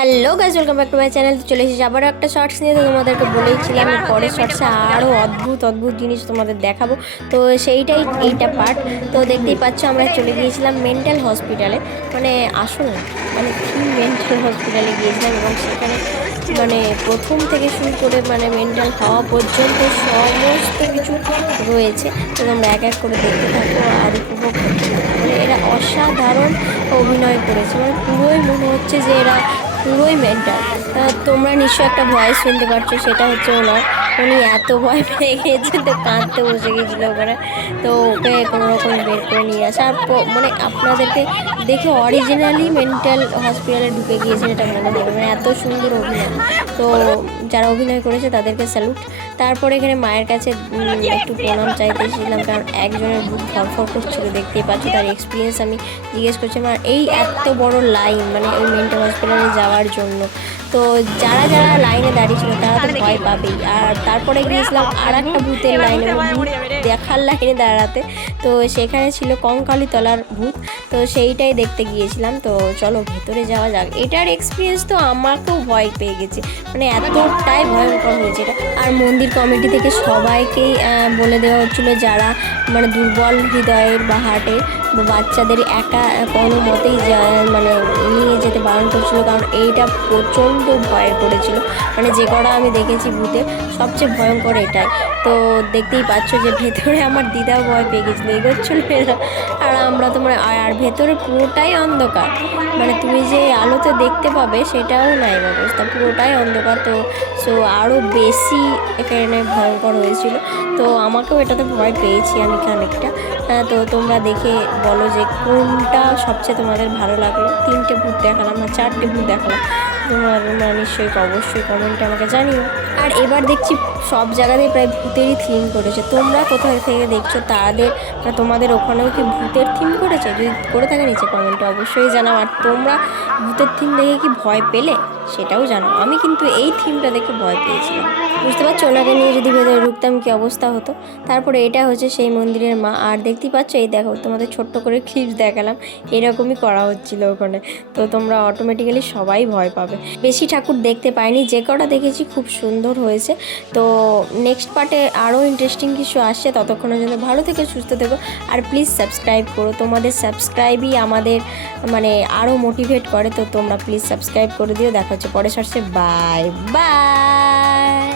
Hello guys, welcome back to my channel. চলে এসেছি আবারও একটা শর্টস নিয়ে। তো তোমাদেরকে বলেইছিলাম পরের শর্টসে আরও অদ্ভুত অদ্ভুত জিনিস তোমাদের দেখাবো। তো সেইটাই এইটা পার্ট। তো দেখতেই পাচ্ছ আমরা চলে গিয়েছিলাম মেন্টাল হসপিটালে, মানে আসল না, মানে থিম মেন্টাল হসপিটালে গিয়েছিলাম। এবং সেখানে মানে প্রথম থেকে শুরু করে মানে মেন্টাল হওয়া পর্যন্ত সমস্ত কিছু রয়েছে। তো তোমরা এক এক করে দেখতে থাকো আর উপভোগ করতে থাকো। মানে এরা অসাধারণ অভিনয় করেছে, মানে পুরোই মনে হচ্ছে যে এরা পুরোই মেন্টাল। তোমরা নিশ্চয়ই একটা ভয়েস শুনতে পাচ্ছ, সেটা হচ্ছে ওনার। উনি এত ভয় পেয়ে গিয়েছে তো কাঁদতে বসে গিয়েছিল ওখানে। তো ওকে কোনো রকম বের করে নিয়ে আসা আর মানে আপনাদেরকে দেখে অরিজিনালি মেন্টাল হসপিটালে ঢুকে গিয়েছে এটা মনে হবে, মানে এত সুন্দর অভিনয়। তো যারা অভিনয় করেছে তাদেরকে স্যালুট। তারপরে এখানে মায়ের কাছে একটু প্রণাম চাইতেছিলাম, কারণ একজনের বুক ধরফর করছিল, দেখতেই পাচ্ছি। তার এক্সপিরিয়েন্স আমি জিজ্ঞেস করছিলাম, আর এই এত বড় লাইন মানে ওই মেন্টাল হসপিটালে যাওয়ার জন্য। তো যারা যারা লাইনে দাঁড়িয়েছিল তারা তো ভয় পাবেই। আর তারপরে গিয়েছিলাম আর একটা ভূতের লাইনে, ভূত দেখার লাইনে দাঁড়াতে। তো সেখানে ছিল কঙ্কালীতলার ভূত, তো সেইটাই দেখতে গিয়েছিলাম। তো চলো ভেতরে যাওয়া যাক। এটার এক্সপিরিয়েন্স তো আমাকেও ভয় পেয়ে গেছে, মানে এতটাই ভয়ঙ্কর হয়েছে এটা। আর মন্দির কমিটি থেকে সবাইকেই বলে দেওয়া হচ্ছিলো যারা মানে দুর্বল হৃদয়ের বা হার্টের বাচ্চাদের একা কোনো মতেই মানে নিয়ে যেতে বারণ করছিল, কারণ এইটা প্রচণ্ড ভয় করেছিল। মানে যে কটা আমি দেখেছি ভূতে সবচেয়ে ভয়ঙ্কর এটাই। তো দেখতেই পাচ্ছ যে ভেতরে আমার দিদাও ভয় পেয়ে গেছিলো, এগোচ্ছিল এরা। আর আমরা তো মানে আর ভেতরে পুরোটাই অন্ধকার, মানে তুমি যে আলোতে দেখতে পাবে সেটাও নাই ব্যবস্থা, পুরোটাই অন্ধকার। তো সো আরও বেশি এখানে ভয়ঙ্কর হয়েছিল। তো আমাকেও এটাতে ভয় পেয়েছি আমি খানিকটা। তো তোমরা দেখে বলো যে কোনটা সবচেয়ে তোমাদের ভালো লাগলো। 3টে ভূত দেখালাম না 4টে ভূত দেখালাম, তোমরা নিশ্চয়ই অবশ্যই কমেন্টে আমাকে জানিও। আর এবার দেখছি সব জায়গাতেই প্রায় ভূতেরই থিম করেছে। তোমরা কোথায় থেকে দেখছো তাদের তোমাদের ওখানেও কি ভূতের থিম করেছে? যদি করে থাকে নিচে কমেন্টে অবশ্যই জানাও। আর তোমরা ভূতের থিম দেখে কি ভয় পেলে সেটাও জানাও। আমি কিন্তু এই থিমটা দেখে ভয় পেয়েছিলাম, বুঝতে পারছো। ওনাকে নিয়ে যদি ভেতরে ঢুকতাম কি অবস্থা হতো। তারপরে এটা হচ্ছে সেই মন্দিরের মা। আর দেখতেই পাচ্ছ এই দেখো তোমাদের ছোট্ট করে ক্লিপস দেখালাম, এরকমই করা হচ্ছিল ওখানে। তো তোমরা অটোমেটিক্যালি সবাই ভয় পাবে। বেশি ঠাকুর দেখতে পাইনি, যে কটা দেখেছি খুব সুন্দর হয়েছে। তো নেক্সট পার্টে আরও ইন্টারেস্টিং কিছু আসছে। ততক্ষণের জন্য ভালো থেকো, সুস্থ থেকো। আর প্লিজ সাবস্ক্রাইব করো, তোমাদের সাবস্ক্রাইবই আমাদের মানে আরও মোটিভেট করে। তো তোমরা প্লিজ সাবস্ক্রাইব করে দিও। দেখা হচ্ছে পরে শর্টসে। Bye bye.